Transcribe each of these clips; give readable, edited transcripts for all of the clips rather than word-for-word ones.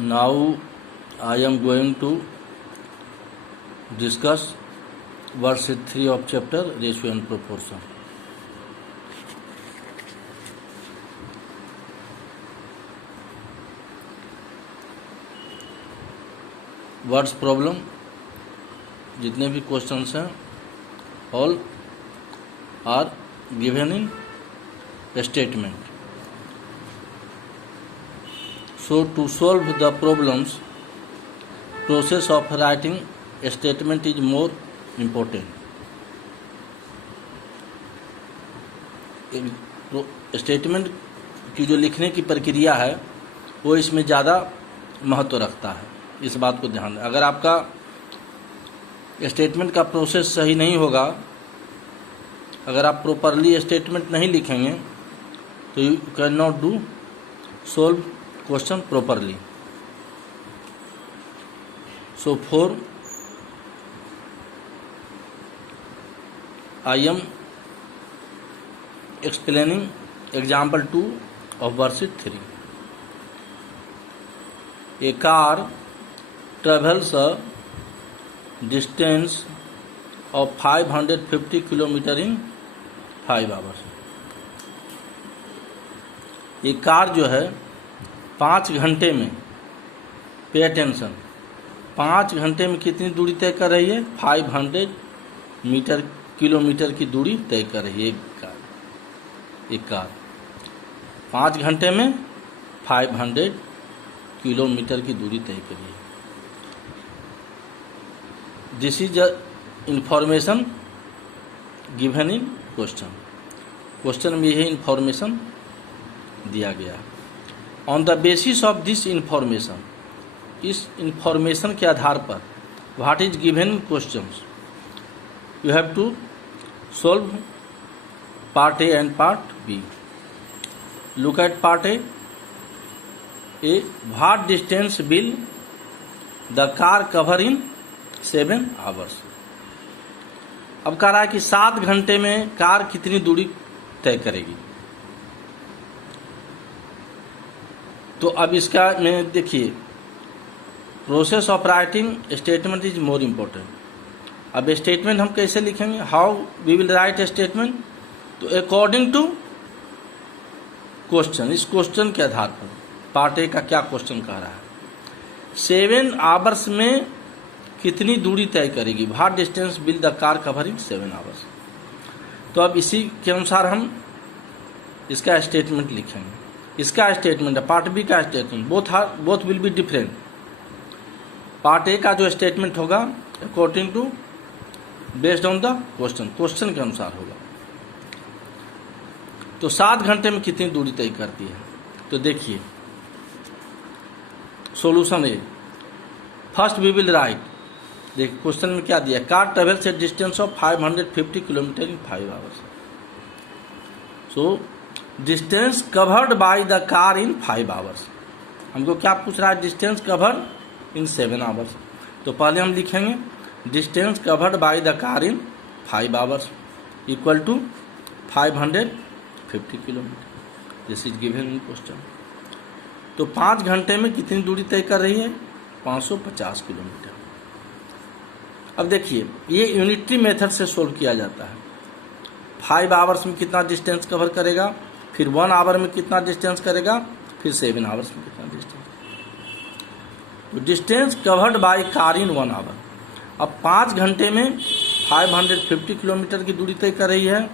Now I am going to discuss verse 3 of chapter Ratio and Proportion. Words problem जितने भी questions हैं all are given in statement. So to solve the problems, process of writing a statement is more important. Statement की जो लिखने की प्रक्रिया है वो इसमें ज़्यादा महत्व रखता है. इस बात को ध्यान दें. अगर आपका स्टेटमेंट का प्रोसेस सही नहीं होगा, अगर आप प्रॉपरली स्टेटमेंट नहीं लिखेंगे तो you can not do solve question properly. So for I am explaining example 2 of verse 3. A car travels a distance of 550 km in 5 hours. ये कार जो है 5 घंटे में, पे अटेंशन, 5 घंटे में कितनी दूरी तय कर रही है? 500 किलोमीटर की दूरी तय कर रही है एक कार 5 घंटे में 500 किलोमीटर की दूरी तय कर रही है. This is information given in question. Question में यही इंफॉर्मेशन दिया गया है. On the basis of this information, इस इंफॉर्मेशन के आधार पर what is given in questions, you have to solve part A and part B. Look at part A. What distance will the car cover in 7 hours. अब कह रहा है कि 7 घंटे में कार कितनी दूरी तय करेगी. तो अब इसका में देखिए, process of writing statement is more important. अब स्टेटमेंट हम कैसे लिखेंगे? How we will write statement? तो अकॉर्डिंग टू क्वेश्चन. इस क्वेश्चन के आधार पर पार्ट ए का क्या क्वेश्चन कह रहा है? 7 आवर्स में कितनी दूरी तय करेगी? What distance will the car cover in 7 hours. तो अब इसी के अनुसार हम इसका स्टेटमेंट लिखेंगे. इसका स्टेटमेंट है, पार्ट बी का statement, both will be different. Part A का जो स्टेटमेंट होगा according to based on the question के अनुसार होगा. तो 7 घंटे में कितनी दूरी तय करती है? तो देखिए solution A. First we will write. देखिए क्वेश्चन में क्या दिया? Car travels a distance of 550 kilometre in 5 hours. So distance covered by the car in 5 hours. हमको क्या पूछ रहा है? Distance covered in 7 hours. तो पहले हम लिखेंगे distance covered by the car in 5 hours equal to 550 kilometre. This is given in question. तो 5 घंटे में कितनी दूरी तय कर रही है? 550 किलोमीटर. अब देखिए ये यूनिटरी मेथड से सोल्व किया जाता है. 5 आवर्स में कितना डिस्टेंस कवर करेगा, फिर 1 आवर में कितना डिस्टेंस करेगा, फिर 7 आवर्स में कितना डिस्टेंस. तो distance covered by car in 1 hour. अब 5 घंटे में 550 किलोमीटर की दूरी तय कर रही है,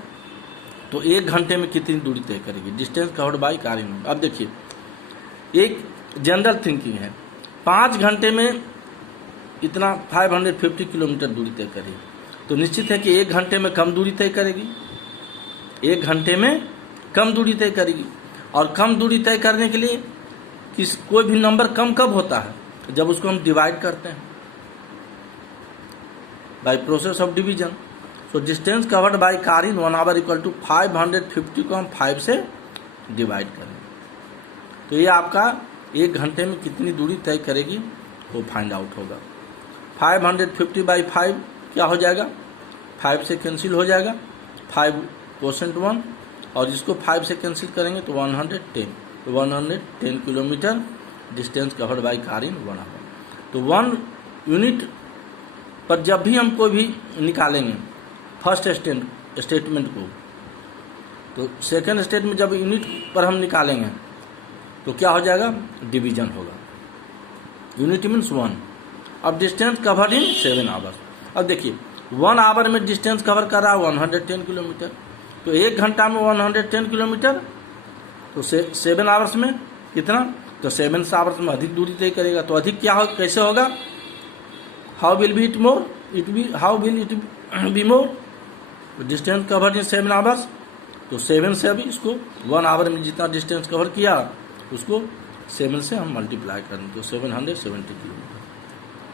तो 1 घंटे में कितनी दूरी तय करेगी? डिस्टेंस कवर्ड बाय कार इन. अब देखिए एक जनरल थिंकिंग है, 5 घंटे में इतना 550 किलोमीटर दूरी तय करेगी, तो निश्चित है कि 1 घंटे में कम दूरी तय करेगी. 1 घंटे में कम दूरी तय करेगी. और कम दूरी तय करने के लिए कोई भी नंबर कम कब होता है? जब उसको हम डिवाइड करते हैं by process of division. So distance covered by car in 1 hour equal to 550 को हम 5 से डिवाइड करेंगे. तो ये आपका 1 घंटे में कितनी दूरी तय करेगी वो फाइंड आउट होगा. 550 बाई 5 क्या हो जाएगा? 5 से कैंसिल हो जाएगा. 5% 1 और इसको 5 से कैंसिल करेंगे तो 110 kilometre distance covered by car in 1 hour. तो 1 यूनिट पर जब भी हम कोई भी निकालेंगे फर्स्ट स्टेटमेंट को, तो सेकंड स्टेटमेंट जब यूनिट पर हम निकालेंगे तो क्या हो जाएगा, डिवीजन होगा। Unit means 1। अब डिस्टेंस कवर्ड इन 7 आवर्स। अब देखिए 1 आवर में डिस्टेंस कवर कर रहा है 110 किलोमीटर, तो 1 घंटा में 110 किलोमीटर, तो 7 आवर्स में कितना, तो 7 आवर्स में अधिक दूरी तय करेगा। तो अधिक क्या हो, कैसे होगा, how will be it more, how will it be more, distance covered in 7 hours, तो 7 से अभी इसको 1 आवर में जितना डिस्टेंस कवर किया उसको 7 से हम मल्टीप्लाई करेंगे तो 770 किलोमीटर।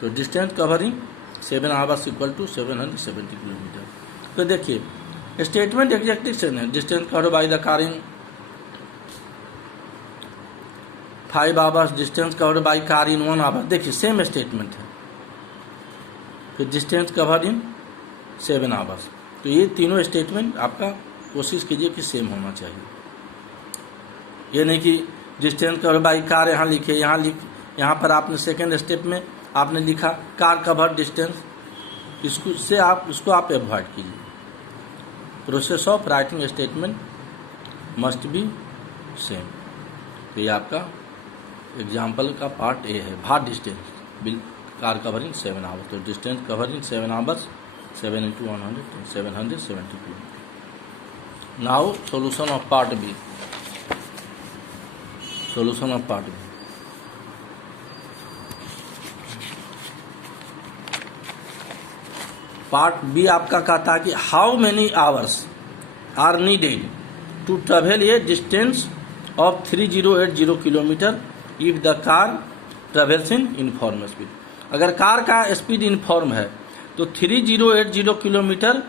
तो distance covering 7 hours equal to 770 kilometre. तो देखिए स्टेटमेंट एग्जैक्टिव है, distance covered by the car in 5 hours, distance covered by car in 1 hour. देखिए सेम स्टेटमेंट है, फिर डिस्टेंस कवर्ड इन 7 आवर्स। तो ये तीनों स्टेटमेंट आपका कोशिश कीजिए कि सेम होना चाहिए। ये नहीं कि डिस्टेंस कवर्ड बाय कार यहाँ लिखे, यहाँ पर आपने सेकेंड स्टेप में आपने लिखा कार कवर्ड डिस्टेंस, इसको आप अवॉइड कीजिए। Process of writing statement must be same. तो ये आपका एग्जाम्पल का पार्ट ए है, भार डिस्टेंस कार कवरिंग 7 आवर्स। तो distance covering 7 hours, 7 × 100 770 kilometre. Now solution of part B. Solution of part B, part B आपका कहता है कि how many hours are needed to travel a distance of 3080 kilometre if the car travels in uniform speed. अगर car का speed uniform है तो 3080 kilometre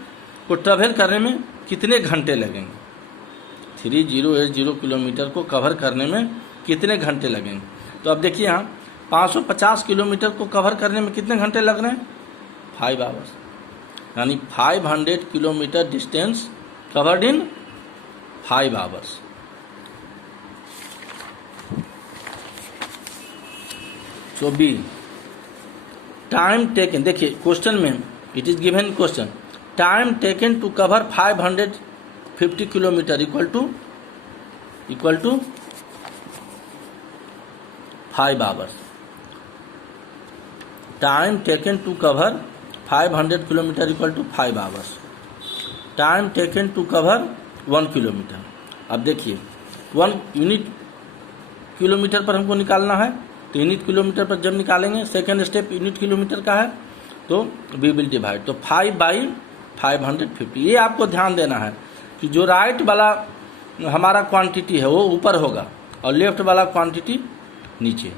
को travel करने में कितने घंटे लगेंगे, 3080 किलोमीटर को कवर करने में कितने घंटे लगेंगे। तो अब देखिए यहाँ 550 किलोमीटर को कवर करने में कितने घंटे लग रहे हैं, 5 आवर्स, यानी 500 kilometre distance covered in 5 hours. So B time taken, देखिए क्वेश्चन में it is given question time taken to cover 550 kilometre equal to 5 hours. Time taken to cover 500 kilometre equal to 5 hours. Time taken to cover 1 kilometre. अब देखिए 1 unit kilometre पर हमको निकालना है, तो unit kilometre पर जब निकालेंगे सेकेंड स्टेप यूनिट किलोमीटर का है, तो वी विल डिवाइड, तो 5/550। ये आपको ध्यान देना है कि जो राइट वाला हमारा क्वांटिटी है वो ऊपर होगा और लेफ्ट वाला क्वांटिटी नीचे।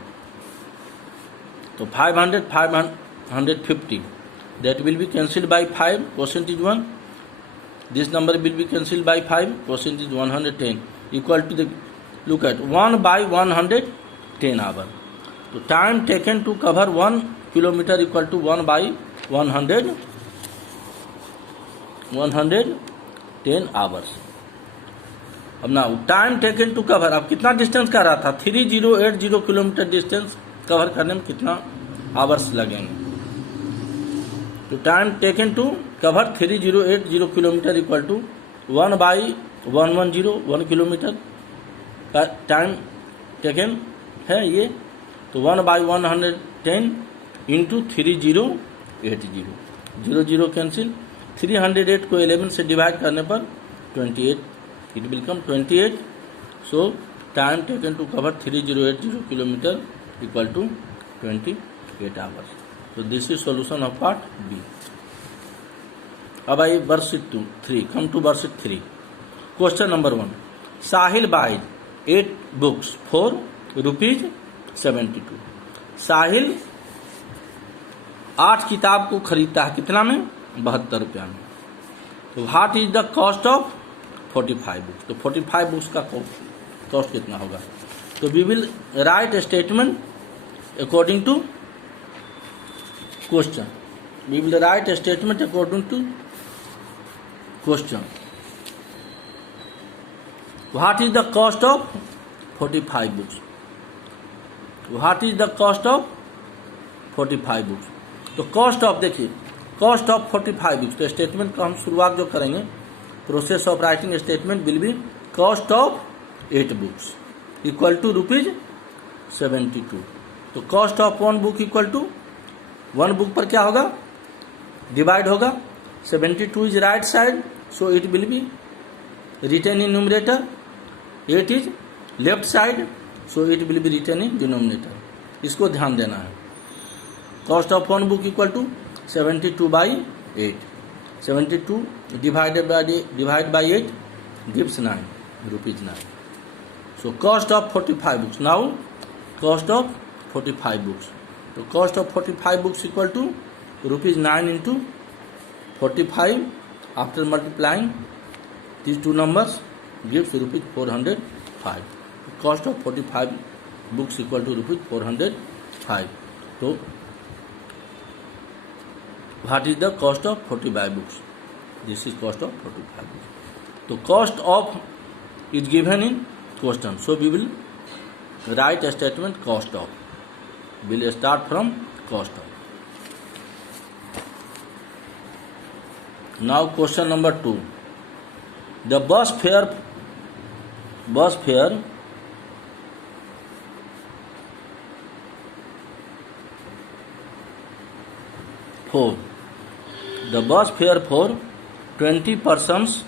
तो 550 that will be cancelled by 5, percentage 1, this number will be cancelled by 5, percentage 110 equal to the, look at 1/110 hour। तो time taken to cover 1 kilometre equal to 1/110 hours. अब ना टाइम टेकन टू कवर, अब कितना distance कर रहा था, 3080 kilometre distance cover करने में कितना आवर्स लगेंगे। तो time taken to cover 3080 kilometre equal to 1/110 1 kilometre का टाइम टेकन है ये, तो 1/110 इंटू 3080, 00 कैंसिल, 308 को 11 से डिवाइड करने पर 28, it will come 28। So time taken to cover 3080 kilometre equal to 28 hours. तो this is solution of part B. अब आई worksheet 3, come to worksheet 3। Question number 1, Sahil buys 8 books for ₹72। Sahil 8 किताब को खरीदता है, कितना में, 72 रुपया में। तो what is the cost of 45 books. तो 45 बुक्स का कॉस्ट कितना होगा। तो we will write statement according to question, we will write statement according to question. What is the cost of 45 books. What is the cost of 45 books. तो cost of, देखिए cost of 45 books, तो statement का हम शुरुआत जो करेंगे, process of writing statement will be cost of 8 books equal to ₹72। तो cost of 1 book equal to 1 book पर क्या होगा, डिवाइड होगा, 72 is right side, so it will be written in numerator, 8 is left side, so it will be written in denominator. इसको ध्यान देना है। Cost of 1 book equal to 72/8, 72 divided by 8 gives 9 rupees 9. So cost of 45 books. Now cost of 45 books. So cost of 45 books equal to rupees 9 into 45. After multiplying these two numbers gives rupees 405. Cost of 45 books equal to rupees 405. So what is the cost of 45 books? This is cost of 45 books. So cost of is given in question. So we will write a statement cost of. We will start from cost of. Now question number 2. The bus fare for 20 persons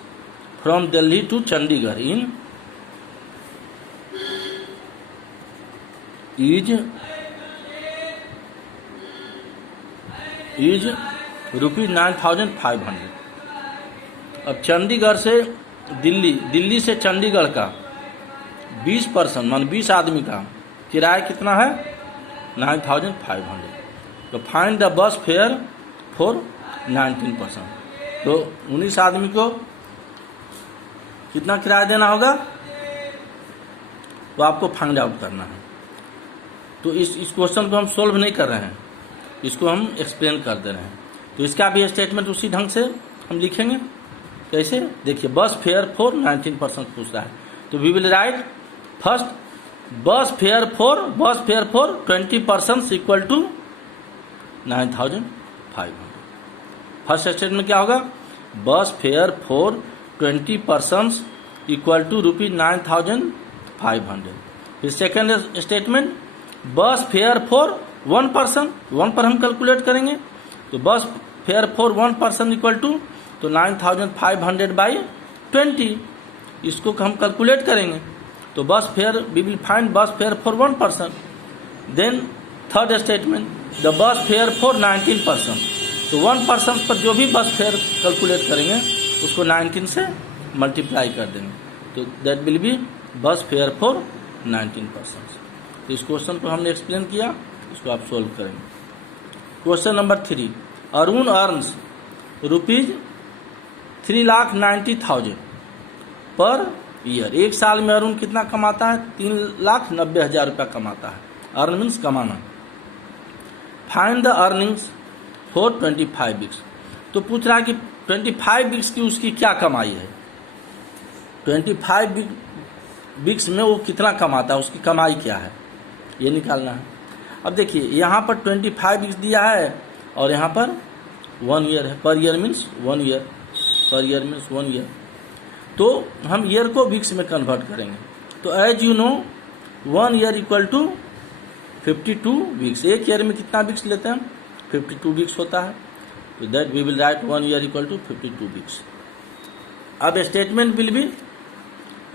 from Delhi to Chandigarh is rupees 9,500। अब चंडीगढ़ से दिल्ली से चंडीगढ़ का 20 person मान 20 आदमी का किराया कितना है, 9,500। तो find the bus fare for 19%। तो 19 आदमी को कितना किराया देना होगा, तो आपको फाइंड आउट करना है। तो इस क्वेश्चन को हम सोल्व नहीं कर रहे हैं, इसको हम एक्सप्लेन कर दे रहे हैं। तो इसका भी स्टेटमेंट उसी ढंग से हम लिखेंगे। कैसे, देखिए बस फेयर फॉर 19% पूछ रहा है, तो we will write first bus fare for 20 person equal to 9,500। First statement क्या होगा, bus fare for 20 person equal to rupees 9,500। फिर second statement bus fare for 1 person, 1 पर हम कैलकुलेट करेंगे। तो bus fare for 1 person equal to, तो 9,500/20, इसको हम कैलकुलेट करेंगे। तो bus fare we will find bus fare for 1 person. Then third statement the bus fare for 19 person. तो 1 पर्सन पर जो भी बस फेयर कैलकुलेट करेंगे उसको 19 से मल्टीप्लाई कर देंगे, तो दैट विल बी बस फेयर फॉर 19 पर्सन। तो इस क्वेश्चन को हमने एक्सप्लेन किया, इसको आप सोल्व करेंगे। Question number 3, Arun earns rupees 3,90,000 per year. एक साल में अरुण कितना कमाता है, 3,90,000 रुपया कमाता है। अर्न मीन्स कमाना। Find the earnings for 25 weeks. तो पूछ रहा है कि 25 वीक्स की उसकी क्या कमाई है, 25 वीक्स में वो कितना कमाता है, उसकी कमाई क्या है, ये निकालना है। अब देखिए यहाँ पर 25 वीक्स दिया है और यहाँ पर 1 ईयर है। Per year means 1 year, per year means 1 year. तो हम ईयर को वीक्स में कन्वर्ट करेंगे। तो as you know 1 year equal to 52 weeks. एक ईयर में कितना वीक्स लेते हैं, 52 वीक्स होता है। तो that we will write 1 year equal to 52 weeks. अब statement will be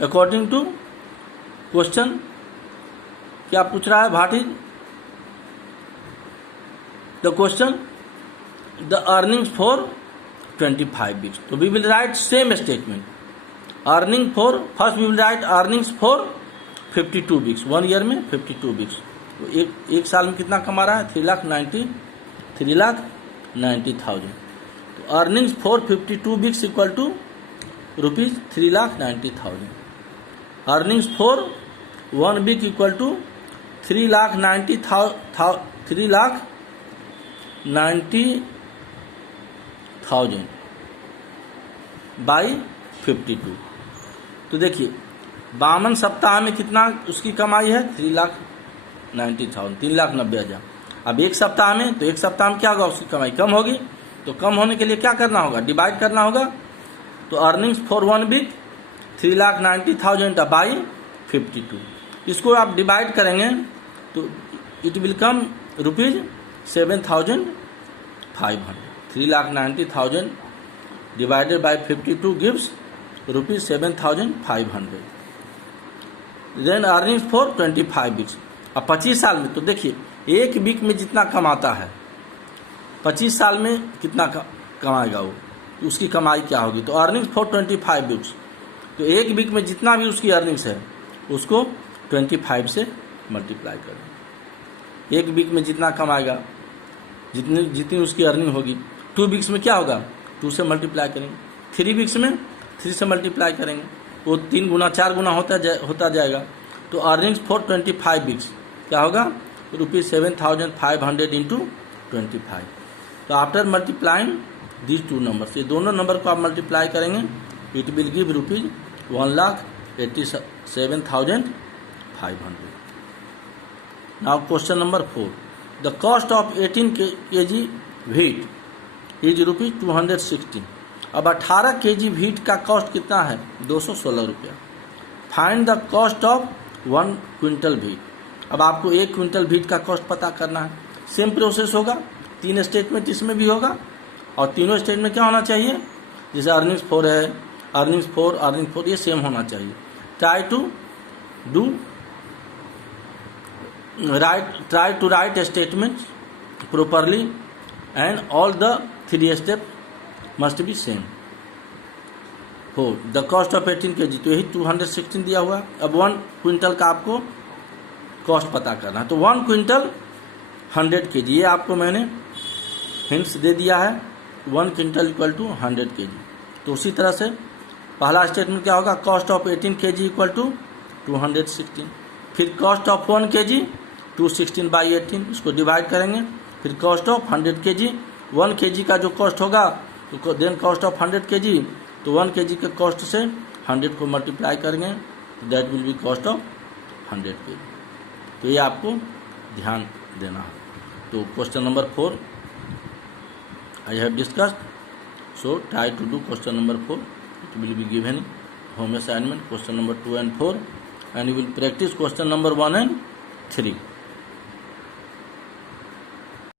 according to question. क्या पूछ रहा है, what is the question, the earnings for 25 weeks. तो we will write same statement. Earning for, first we will write earnings for 52 weeks, 1 year में 52 weeks. तो एक साल में कितना कमा रहा है, 3,90,000। तो earnings for 52 weeks equal to rupees 3,90,000। Earnings for 1 week equal to 3,90,000 by 52। तो देखिए 52 सप्ताह में कितना उसकी कमाई है, 3,90,000, 3,90,000। अब एक सप्ताह में, तो एक सप्ताह में क्या होगा, उसकी कमाई कम होगी। तो कम होने के लिए क्या करना होगा, डिवाइड करना होगा। तो अर्निंग्स फॉर 1 वीक 3,90,000 बाई 52, इसको आप डिवाइड करेंगे तो it will come ₹7,500। 3,90,000 divided by 52 gives ₹7,500। Then earnings for 25 weeks. अब 25 साल में, तो देखिए एक वीक में जितना कमाता है 25 साल में कितना कमाएगा वो, उसकी कमाई क्या होगी। तो अर्निंग्स फॉर 25 वीक्स, तो एक वीक में जितना भी उसकी अर्निंग्स है उसको 25 से मल्टीप्लाई करें। एक वीक में जितना कमाएगा, जितनी उसकी अर्निंग होगी, 2 वीक्स में क्या होगा, 2 से मल्टीप्लाई करेंगे। 3 वीक्स में 3 से मल्टीप्लाई करेंगे, वो 3 गुना 4 गुना होता जाएगा। तो अर्निंग्स फॉर 25 वीक्स क्या होगा, ₹7,500 इंटू 25। तो आफ्टर मल्टीप्लाइंग दीज 2 नंबर्स, ये दोनों नंबर को आप मल्टीप्लाई करेंगे, it will give ₹1,87,500। Now question number 4, the cost of 18 kg wheat is ₹216। अब 18 kg व्हीट का कॉस्ट कितना है, 216 रुपया। Find the cost of 1 quintal wheat. अब आपको 1 क्विंटल व्हीट का कॉस्ट पता करना है। सेम प्रोसेस होगा, 3 स्टेटमेंट इसमें भी होगा, और तीनों स्टेटमेंट में क्या होना चाहिए, जैसे अर्निंग्स 4 है, अर्निंग्स 4 ये सेम होना चाहिए। Try to write statement properly and all the 3 steps must be same। हो द कॉस्ट ऑफ 18 kg, तो यही 216 दिया हुआ है। अब 1 क्विंटल का आपको कॉस्ट पता करना है। तो 1 क्विंटल 100 kg, ये आपको मैंने हिंट्स दे दिया है। 1 क्विंटल इक्वल टू 100 kg। तो उसी तरह से पहला स्टेटमेंट क्या होगा, cost of 18 kg equal to 216। फिर कॉस्ट ऑफ 1 kg 216 बाई 18, इसको डिवाइड करेंगे। फिर कॉस्ट ऑफ 100 kg, 1 kg का जो कॉस्ट होगा, तो देन कॉस्ट ऑफ 100 kg, तो 1 kg के कॉस्ट से 100 को मल्टीप्लाई करेंगे, that will be cost of 100 kg। तो ये आपको ध्यान देना है। तो question number 4 I have discussed, so try to do question number 4, it will be given home assignment question number 2 and 4, and you will practice question number 1 and 3।